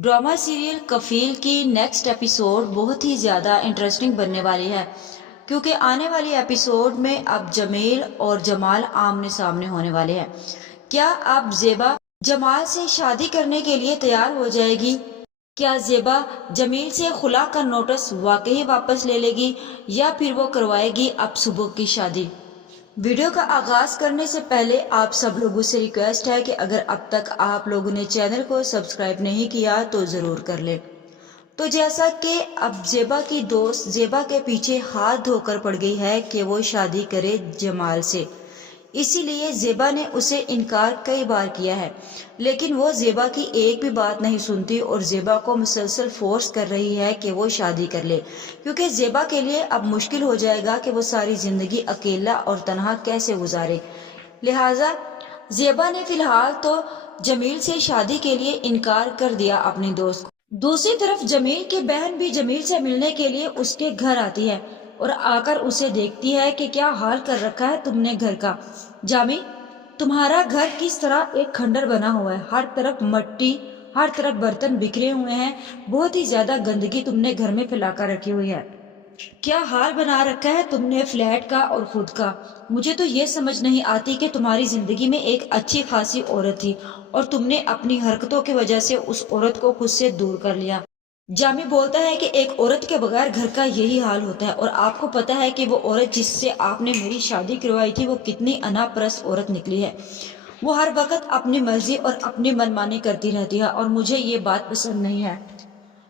Drama serial कफील की next episode बहुत ही ज़्यादा इंटरेस्टिंग बनने वाली है, क्योंकि आने वाली एपिसोड में अब जमील और जमाल आमने सामने होने वाले हैं। क्या अब जेबा जमाल से शादी करने के लिए तैयार हो जाएगी? क्या जेबा जमील से खुला का नोटिस वाकई वापस ले लेगी, या फिर वो करवाएगी अब सुबह की शादी? वीडियो का आगाज करने से पहले आप सब लोगों से रिक्वेस्ट है कि अगर अब तक आप लोगों ने चैनल को सब्सक्राइब नहीं किया तो जरूर कर ले। तो जैसा कि अब जेबा की दोस्त जेबा के पीछे हाथ धोकर पड़ गई है कि वो शादी करे जमाल से, इसीलिए जेबा ने उसे इनकार कई बार किया है, लेकिन वो जेबा की एक भी बात नहीं सुनती और जेबा को मुसलसल फोर्स कर रही है कि वो शादी कर ले, क्योंकि जेबा के लिए अब मुश्किल हो जाएगा कि वो सारी जिंदगी अकेला और तन्हा कैसे गुजारे। लिहाजा जेबा ने फिलहाल तो जमील से शादी के लिए इनकार कर दिया अपनी दोस्त को। दूसरी तरफ जमील की बहन भी जमील से मिलने के लिए उसके घर आती है और आकर उसे देखती है कि क्या हाल कर रखा है तुमने घर का। जामी, तुम्हारा घर किस तरह एक खंडर बना हुआ है, हर तरफ मट्टी, हर तरफ बर्तन बिखरे हुए हैं, बहुत ही ज्यादा गंदगी तुमने घर में फैलाकर रखी हुई है। क्या हाल बना रखा है तुमने फ्लैट का और खुद का। मुझे तो ये समझ नहीं आती कि तुम्हारी जिंदगी में एक अच्छी खासी औरत थी और तुमने अपनी हरकतों की वजह से उस औरत को खुद से दूर कर लिया। जामी बोलता है कि एक औरत के बगैर घर का यही हाल होता है, और आपको पता है कि वो औरत जिससे आपने मेरी शादी करवाई थी वो कितनी अनापरस्त औरत निकली है। वो हर वक्त अपनी मर्जी और अपनी मनमानी करती रहती है और मुझे ये बात पसंद नहीं है।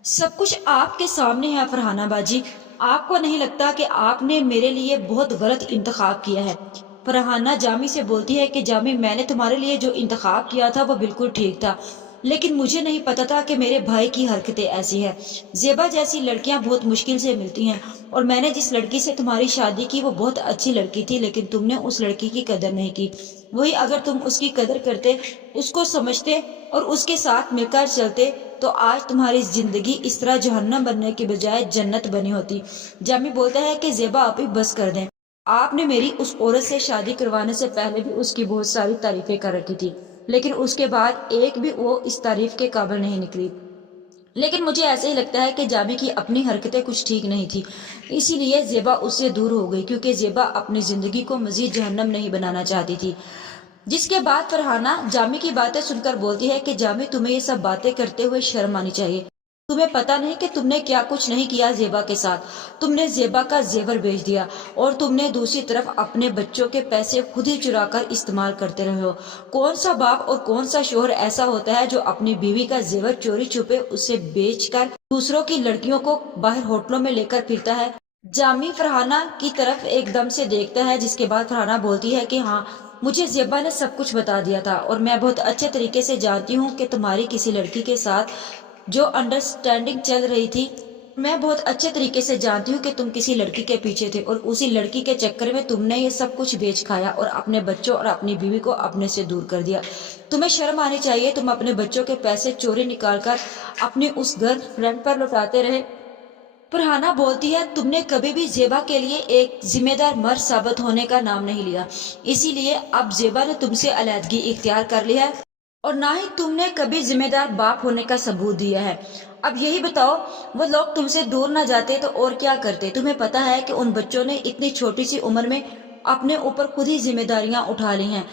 सब कुछ आपके सामने है फरहाना बाजी, आपको नहीं लगता कि आपने मेरे लिए बहुत गलत इंतखाब किया है? फरहाना जामी से बोलती है कि जामी, मैंने तुम्हारे लिए जो इंतखाब किया था वो बिल्कुल ठीक था, लेकिन मुझे नहीं पता था कि मेरे भाई की हरकतें ऐसी है। जेबा जैसी लड़कियां बहुत मुश्किल से मिलती हैं, और मैंने जिस लड़की से तुम्हारी शादी की वो बहुत अच्छी लड़की थी, लेकिन तुमने उस लड़की की कदर नहीं की। वही अगर तुम उसकी कदर करते, उसको समझते और उसके साथ मिलकर चलते, तो आज तुम्हारी जिंदगी इस तरह जहन्नम बनने की बजाय जन्नत बनी होती। जामी बोलता है कि जेबा अभी बस कर दें, आपने मेरी उस औरत से शादी करवाने से पहले भी उसकी बहुत सारी तारीफें कर रखी थी, लेकिन उसके बाद एक भी वो इस तारीफ के काबिल नहीं निकली। लेकिन मुझे ऐसे ही लगता है कि जामी की अपनी हरकतें कुछ ठीक नहीं थी, इसीलिए जेबा उससे दूर हो गई, क्योंकि जेबा अपनी जिंदगी को मजीद जहन्नम नहीं बनाना चाहती थी। जिसके बाद फरहाना जामी की बातें सुनकर बोलती है कि जामी, तुम्हें ये सब बातें करते हुए शर्म आनी चाहिए। तुम्हें पता नहीं कि तुमने क्या कुछ नहीं किया जेबा के साथ। तुमने जेबा का जेवर बेच दिया, और तुमने दूसरी तरफ अपने बच्चों के पैसे खुद ही चुरा कर इस्तेमाल करते रहे हो। कौन सा बाप और कौन सा शोहर ऐसा होता है जो अपनी बीवी का जेवर चोरी छुपे उसे बेचकर दूसरों की लड़कियों को बाहर होटलों में लेकर फिरता है? जामी फरहाना की तरफ एकदम से देखता है, जिसके बाद फरहाना बोलती है कि हाँ, मुझे जेबा ने सब कुछ बता दिया था, और मैं बहुत अच्छे तरीके से जानती हूँ कि तुम्हारी किसी लड़की के साथ जो अंडरस्टैंडिंग चल रही थी। मैं बहुत अच्छे तरीके से जानती हूँ कि तुम किसी लड़की के पीछे थे, और उसी लड़की के चक्कर में तुमने ये सब कुछ बेच खाया और अपने बच्चों और अपनी बीवी को अपने से दूर कर दिया। तुम्हें शर्म आनी चाहिए, तुम अपने बच्चों के पैसे चोरी निकाल कर अपने उस गर्लफ्रेंड पर लौटाते रहे। फरहाना बोलती है, तुमने कभी भी जेबा के लिए एक जिम्मेदार मर्द साबित होने का नाम नहीं लिया, इसीलिए अब जेबा ने तुमसे अलहदगी इख्तियार कर ली है, और ना ही तुमने कभी जिम्मेदार बाप होने का सबूत दिया है। अब यही बताओ, वो लोग तुमसे दूर ना जाते तो और क्या करते? तुम्हें पता है कि उन बच्चों ने इतनी छोटी सी उम्र में अपने ऊपर खुद ही जिम्मेदारियां उठा ली हैं,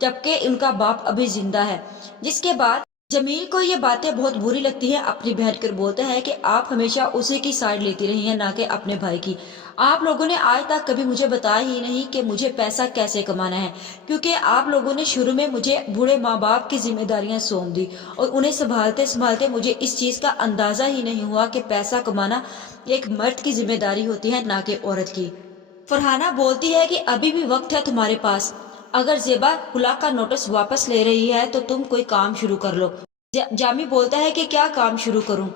जबकि उनका बाप अभी जिंदा है। जिसके बाद जमील को ये बातें बहुत बुरी लगती है। अपनी बहन कर बोलता है कि आप हमेशा उसी की साइड लेती रही हैं, ना कि अपने भाई की। आप लोगों ने आज तक कभी मुझे बताया ही नहीं कि मुझे पैसा कैसे कमाना है, क्योंकि आप लोगों ने शुरू में मुझे बूढ़े माँ बाप की जिम्मेदारियां सौंप दी, और उन्हें संभालते संभालते मुझे इस चीज का अंदाजा ही नहीं हुआ कि पैसा कमाना एक मर्द की जिम्मेदारी होती है, ना कि औरत की। फरहाना बोलती है कि अभी भी वक्त है तुम्हारे पास। अगर जेबा खुला का नोटिस वापस ले रही है तो तुम कोई काम शुरू कर लो। जामी बोलता है कि क्या काम शुरू करूं?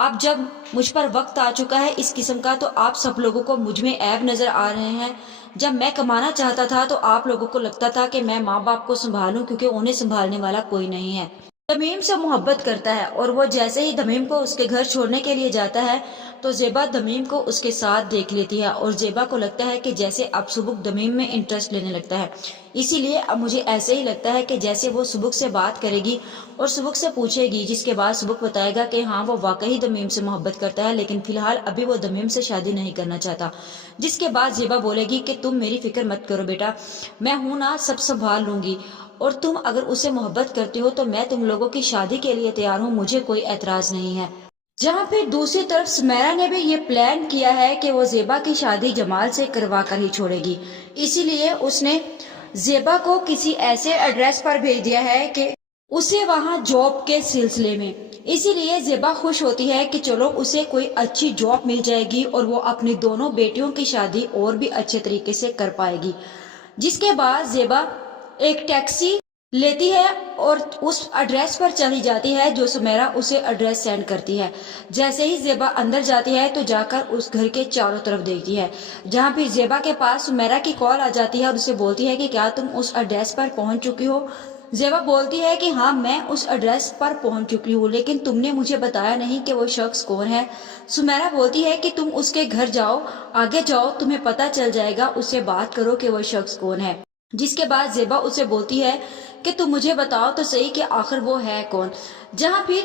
अब जब मुझ पर वक्त आ चुका है इस किस्म का, तो आप सब लोगों को मुझ में ऐब नजर आ रहे हैं। जब मैं कमाना चाहता था तो आप लोगों को लगता था कि मैं माँ बाप को संभालूं, क्योंकि उन्हें संभालने वाला कोई नहीं है। تمیم سے محبت کرتا ہے اور وہ جیسے ہی تمیم کو اس کے گھر چھوڑنے کے لیے جاتا ہے تو زیبا تمیم کو اس کے ساتھ دیکھ لیتی ہے اور زیبا کو لگتا ہے کہ جیسے اب سبک تمیم میں انٹرسٹ لینے لگتا ہے. اسی لیے اب مجھے ایسے ہی لگتا ہے کہ جیسے وہ سبک سے بات کرے گی اور سبک سے پوچھے گی، جس کے بعد سبک بتائے گا کہ ہاں وہ واقعی تمیم سے محبت کرتا ہے لیکن فی الحال ابھی وہ تمیم سے شادی نہیں کرنا چاہتا. جس کے بعد زیبا بولے گی کہ تم میری فکر مت کرو بیٹا، میں ہوں نا، سب سنبھال لوں گی، اور تم اگر اسے محبت کرتی ہو تو میں تم لوگوں کی شادی کے لیے تیار ہوں، مجھے کوئی اعتراض نہیں ہے. جہاں پھر دوسری طرف سمیرا نے بھی یہ پلان کیا ہے کہ وہ زیبا کی شادی جمال سے کروا کر ہی چھوڑے گی. اسی لیے اس نے زیبا کو کسی ایسے ایڈریس پر بھیج دیا ہے کہ اسے وہاں جاب کے سلسلے میں. اسی لیے زیبا خوش ہوتی ہے کہ چلو اسے کوئی اچھی جاب مل جائے گی اور وہ اپنی دونوں بیٹیوں کی شادی اور بھی اچھے طریقے سے کر پائے گی. جس کے بعد زیبا ایک ٹیکسی لیتی ہے اور اس ایڈریس پر چلی جاتی ہے جو سمیرا اسے ایڈریس سینڈ کرتی ہے. جیسے ہی زیبا اندر جاتی ہے تو جا کر اس گھر کے چاروں طرف دیکھتی ہے، جہاں پھر زیبا کے پاس سمیرا کی کال آ جاتی ہے اور اسے بولتی ہے کہ کیا تم اس ایڈریس پر پہنچ چکی ہو؟ زیبا بولتی ہے کہ ہاں میں اس ایڈریس پر پہنچ چکی ہوں، لیکن تم نے مجھے بتایا نہیں کہ وہ شخص کون ہے. سمیرا بولتی ہے کہ تم اس کے گھر جاؤ، آگے جاؤ، تمہیں پتہ چل جائے گا، اس سے بات کرو کہ وہ شخص کون ہے. جس کے بعد زیبا اسے بولتی ہے کہ تم مجھے بتاؤ تو صحیح کہ آخر وہ ہے کون. جہاں پھر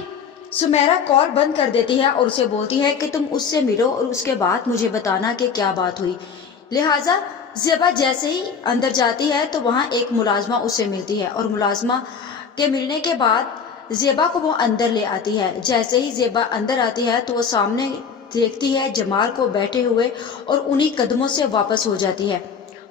سمیرا کال بند کر دیتی ہے اور اسے بولتی ہے کہ تم اس سے ملو اور اس کے بعد مجھے بتانا کہ کیا بات ہوئی. لہٰذا زیبا جیسے ہی اندر جاتی ہے تو وہاں ایک ملازمہ اسے ملتی ہے اور ملازمہ کے ملنے کے بعد زیبا کو وہ اندر لے آتی ہے. جیسے ہی زیبا اندر آتی ہے تو وہ سامنے دیکھتی ہے جمال کو بیٹھے ہوئے اور انہی قدموں سے واپس ہو جاتی ہے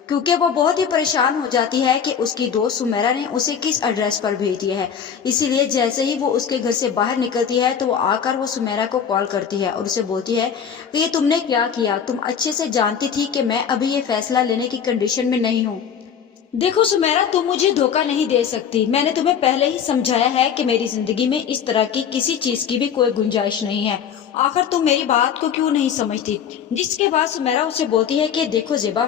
کیونکہ وہ بہت ہی پریشان ہو جاتی ہے کہ اس کی دوست سمیرا نے اسے کس ایڈریس پر بھیج دیا ہے. اسی لیے جیسے ہی وہ اس کے گھر سے باہر نکلتی ہے تو وہ آ کر وہ سمیرا کو کال کرتی ہے اور اسے بولتی ہے کہ یہ تم نے کیا کیا؟ تم اچھے سے جانتی تھی کہ میں ابھی یہ فیصلہ لینے کی کنڈیشن میں نہیں ہوں. دیکھو سمیرا، تم مجھے دھوکہ نہیں دے سکتی. میں نے تمہیں پہلے ہی سمجھایا ہے کہ میری زندگی میں اس طرح کی کسی چیز کی بھی کوئی گنجائش نہیں ہے. آخر تم میری بات کو کیوں نہیں سمجھتی؟ جس کے بعد سمیرا اسے بولتی ہے کہ دیکھو زیبا،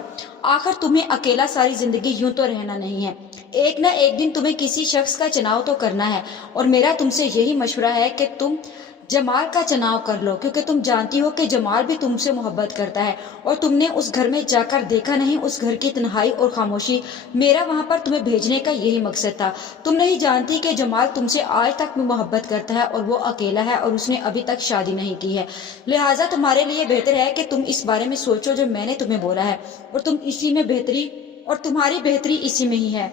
آخر تمہیں اکیلا ساری زندگی یوں تو رہنا نہیں ہے. ایک نہ ایک دن تمہیں کسی شخص کا چناؤ تو کرنا ہے اور میرا تم سے یہی مشورہ ہے کہ تم جمال کا چناؤ کر لو، کیونکہ تم جانتی ہو کہ جمال بھی تم سے محبت کرتا ہے اور تم نے اس گھر میں جا کر دیکھا نہیں اس گھر کی تنہائی اور خاموشی. میرا وہاں پر تمہیں بھیجنے کا یہی مقصد تھا. تم نہیں جانتی کہ جمال تم سے آج تک بھی محبت کرتا ہے اور وہ اکیلا ہے اور اس نے ابھی تک شادی نہیں کی ہے. لہٰذا تمہارے لیے بہتر ہے کہ تم اس بارے میں سوچو جو میں نے تمہیں بولا ہے اور تم اسی میں بہتری اور تمہاری بہتری اسی میں ہی ہے.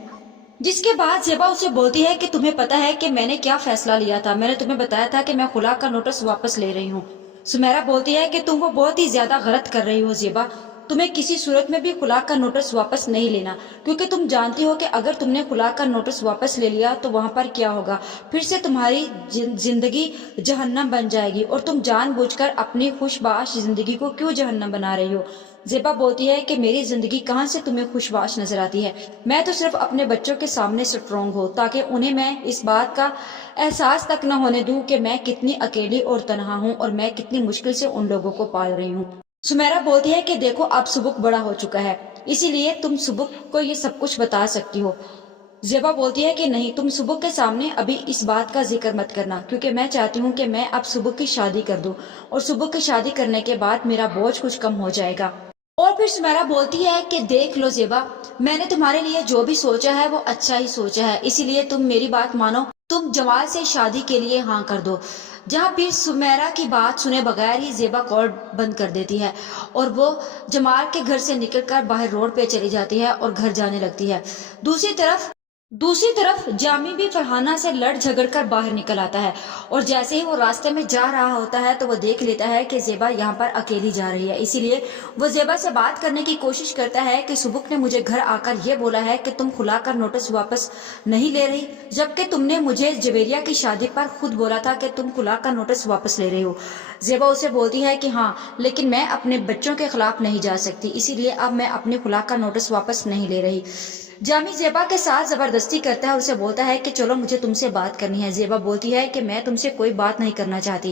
جس کے بعد زیبا اسے بولتی ہے کہ تمہیں پتا ہے کہ میں نے کیا فیصلہ لیا تھا؟ میں نے تمہیں بتایا تھا کہ میں خلا کا نوٹس واپس لے رہی ہوں. سمیرا بولتی ہے کہ تم وہ بہت ہی زیادہ غلط کر رہی ہو زیبا، تمہیں کسی صورت میں بھی خلا کا نوٹس واپس نہیں لینا، کیونکہ تم جانتی ہو کہ اگر تم نے خلا کا نوٹس واپس لے لیا تو وہاں پر کیا ہوگا، پھر سے تمہاری زندگی جہنم بن جائے گی اور تم جان بوجھ کر اپنی خوش باش زندگی کو کیوں جہنم بنا رہی ہو. زیبا بولتی ہے کہ میری زندگی کہاں سے تمہیں خوش باش نظر آتی ہے؟ میں تو صرف اپنے بچوں کے سامنے سٹرونگ ہوں تاکہ انہیں میں اس بات کا احساس تک نہ ہونے دوں کہ میں کتنی اکیلی اور تنہا ہوں اور میں کتنی مشکل سے ان لوگوں کو پال رہی ہوں. سمیرا بولتی ہے کہ دیکھو اب سبک بڑا ہو چکا ہے، اسی لیے تم سبک کو یہ سب کچھ بتا سکتی ہو. زیبا بولتی ہے کہ نہیں، تم سبک کے سامنے ابھی اس بات کا ذکر مت کرنا، کیونکہ میں چاہتی ہوں کہ میں اب سبک کی شادی کر دوں اور سبک کی شادی کرنے کے بعد میرا بوجھ کچھ کم ہو جائے گا. اور پھر سمیرا بولتی ہے کہ دیکھ لو زیبا، میں نے تمہارے لیے جو بھی سوچا ہے وہ اچھا ہی سوچا ہے، اسی لیے تم میری بات مانو، تم جمال سے شادی کے لیے ہاں کر دو. جہاں پھر سمیرا کی بات سنے بغیر ہی زیبا کال بند کر دیتی ہے اور وہ جمال کے گھر سے نکل کر باہر روڈ پہ چلی جاتی ہے اور گھر جانے لگتی ہے. دوسری طرف جامی بھی فرحانہ سے لڑ جھگڑ کر باہر نکل آتا ہے اور جیسے ہی وہ راستے میں جا رہا ہوتا ہے تو وہ دیکھ لیتا ہے کہ زیبا یہاں پر اکیلی جا رہی ہے. اسی لیے وہ زیبا سے بات کرنے کی کوشش کرتا ہے کہ سبک نے مجھے گھر آ کر یہ بولا ہے کہ تم خلا کر نوٹس واپس نہیں لے رہی، جبکہ تم نے مجھے جویریہ کی شادی پر خود بولا تھا کہ تم خلا کا نوٹس واپس لے رہی ہو. زیبا اسے بولتی ہے کہ ہاں، لیکن میں اپنے بچوں کے خلاف نہیں جا سکتی، اسی لیے اب میں اپنے خلا کا نوٹس واپس نہیں لے رہی. جامی زیبا کے ساتھ زبردستی کرتا ہے اور اسے بولتا ہے کہ چلو مجھے تم سے بات کرنی ہے. زیبا بولتی ہے کہ میں تم سے کوئی بات نہیں کرنا چاہتی.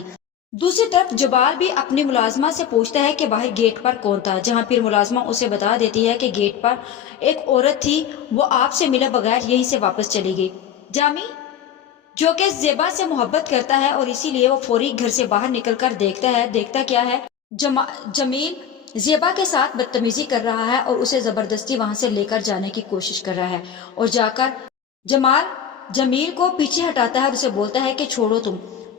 دوسری طرف جبال بھی اپنی ملازمہ سے پوچھتا ہے کہ باہر گیٹ پر کون تھا، جہاں پھر ملازمہ اسے بتا دیتی ہے کہ گیٹ پر ایک عورت تھی، وہ آپ سے ملے بغیر یہیں سے واپس چلی گئی. جامی जो कि ज़ेबा से मोहब्बत करता है और इसीलिए वो फौरी घर से बाहर निकल कर देखता है। देखता क्या है, जमील ज़ेबा के साथ बदतमीजी कर रहा है और उसे ज़बरदस्ती वहां से लेकर जाने की कोशिश कर रहा है। और जाकर जमाल जमील को पीछे हटाता है और उसे बोलता है कि छोड़ो,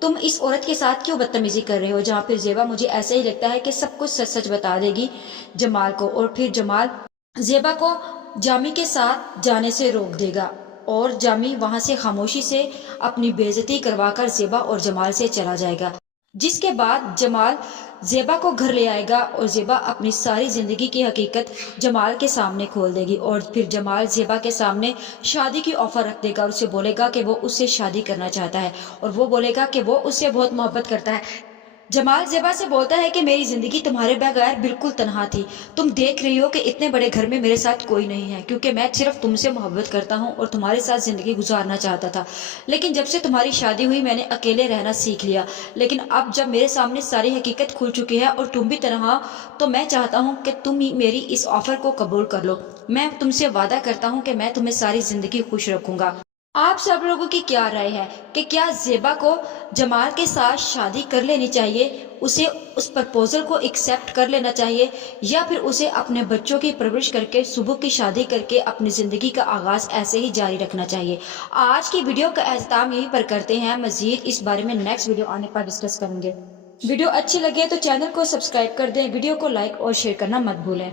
तुम इस औरत के साथ क्यों बदतमीजी कर रहे हो। जहाँ फिर ज़ेबा मुझे ऐसे ही लगता है कि सब कुछ सच सच बता देगी जमाल को, और फिर जमाल ज़ेबा को जामी के साथ जाने से रोक देगा और जामी वहां से खामोशी से अपनी बेइज्जती करवाकर ज़ेबा और जमाल से चला जाएगा। जिसके बाद जमाल ज़ेबा को घर ले आएगा और ज़ेबा अपनी सारी जिंदगी की हकीकत जमाल के सामने खोल देगी। और फिर जमाल ज़ेबा के सामने शादी की ऑफर रख देगा और उसे बोलेगा कि वो उससे शादी करना चाहता है और वो बोलेगा कि वो उससे बहुत मोहब्बत करता है। जमाल ज़ेबा से बोलता है कि मेरी जिंदगी तुम्हारे बगैर बिल्कुल तन्हा थी। तुम देख रही हो कि इतने बड़े घर में मेरे साथ कोई नहीं है, क्योंकि मैं सिर्फ तुमसे मोहब्बत करता हूँ और तुम्हारे साथ जिंदगी गुजारना चाहता था। लेकिन जब से तुम्हारी शादी हुई मैंने अकेले रहना सीख लिया। लेकिन अब जब मेरे सामने सारी हकीकत खुल चुकी है और तुम भी तन्हा हो, तो मैं चाहता हूँ कि तुम ही मेरी इस ऑफर को कबूल कर लो। मैं तुमसे वादा करता हूँ कि मैं तुम्हें सारी जिंदगी खुश रखूंगा। आप सब लोगों की क्या राय है कि क्या ज़ेबा को जमाल के साथ शादी कर लेनी चाहिए, उसे उस प्रपोजल को एक्सेप्ट कर लेना चाहिए, या फिर उसे अपने बच्चों की परवरिश करके सुबह की शादी करके अपनी ज़िंदगी का आगाज़ ऐसे ही जारी रखना चाहिए। आज की वीडियो का अख्ताम यहीं पर करते हैं। मज़ीद इस बारे में नेक्स्ट वीडियो आने पर डिस्कस करेंगे। वीडियो अच्छी लगे तो चैनल को सब्सक्राइब कर दें, वीडियो को लाइक और शेयर करना मत भूलें।